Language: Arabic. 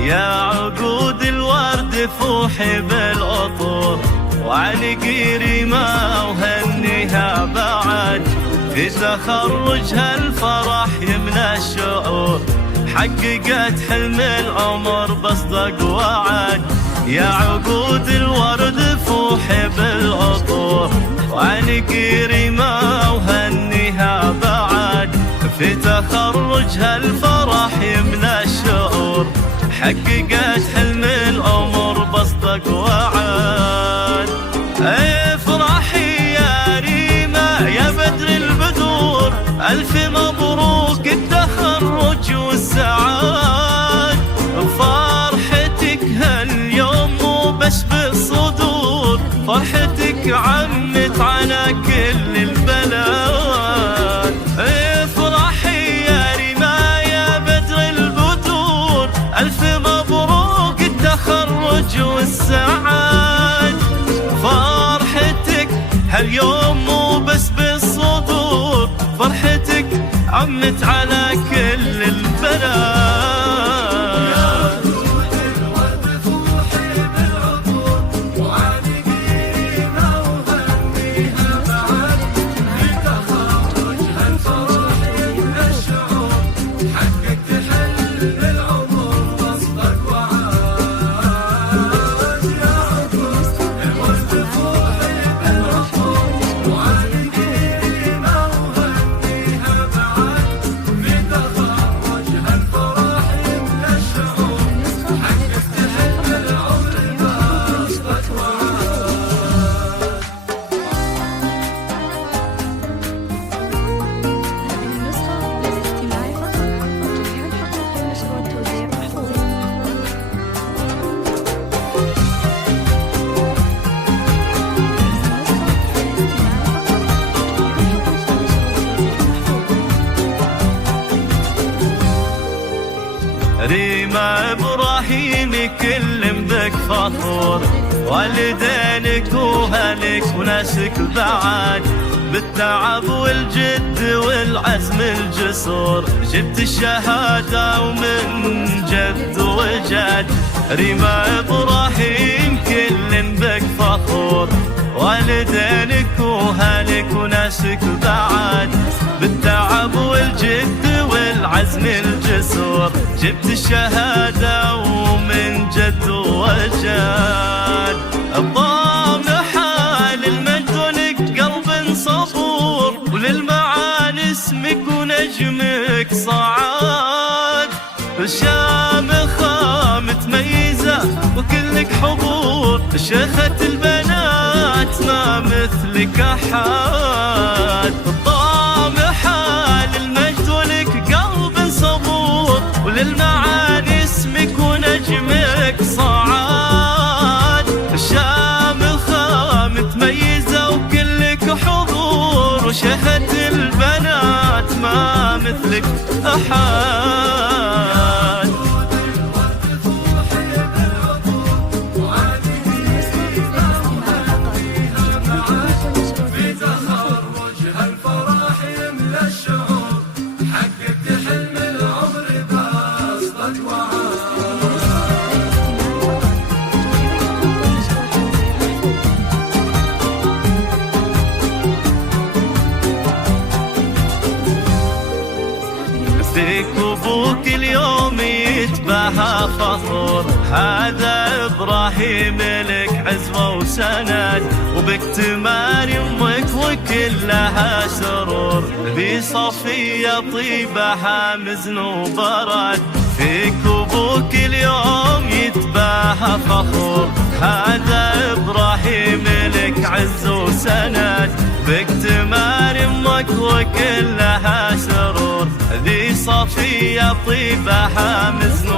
يا عقود الورد فوحي بالعطور، وعلقي ريمة وهنيها بعد، في تخرجها الفرح يمنى الشعور، حققت حلم العمر بصدق وعد. يا عقود الورد فوحي بالعطور، وعلقي ريمة وهنيها بعد، في تخرجها الفرح يمنى الشعور، حققت حلم العمر بصدق وعد. افرحي يا ريمة يا بدر البدور، ألف مبروك التخرج والسعاد، فرحتك هاليوم مو بس بالصدور، فرحتك عمت على كل البلاد. افرحي يا ريمة يا بدر البدور، ألف مبروك التخرج والسعاد، فرحتك هاليوم مو بس بالصدور، فرحتك عمت على كل البلاد. ريمة إبراهيم كل بك فخور، والدينك وهلك وناسك بعد، بالتعب والجد والعزم الجسور، جبت الشهادة ومن جد وجد. ريمة إبراهيم كل بك فخور، والدينك وهلك وناسك بعد، بالتعب والجد والعزم الجسور، جبت الشهادة ومن جد وجد. الضامحة للمجد ولك قلب صبور، وللمعاني اسمك ونجمك صعاد، الشامخة متميزة وكلك حضور، شيخة البنات ما مثلك أحد. الضامحة للمجد ولك قلب صبور، وللمعاني اسمك ونجمك صعاد، الشامخة متميزة وكلك حضور، وشيخة البنات ما مثلك أحد. فيك أبوك اليوم يتباهى فخور، هذا إبراهيم لك عزوة وسند، وبك تماري أمك وكلها سرور، بصفية طيبها مزن وبرد. فيك أبوك اليوم يتباهى فخور، هذا إبراهيم لك عز وسند، بك تماري أمك وكلها سرور، ذي صفية طيبها مزن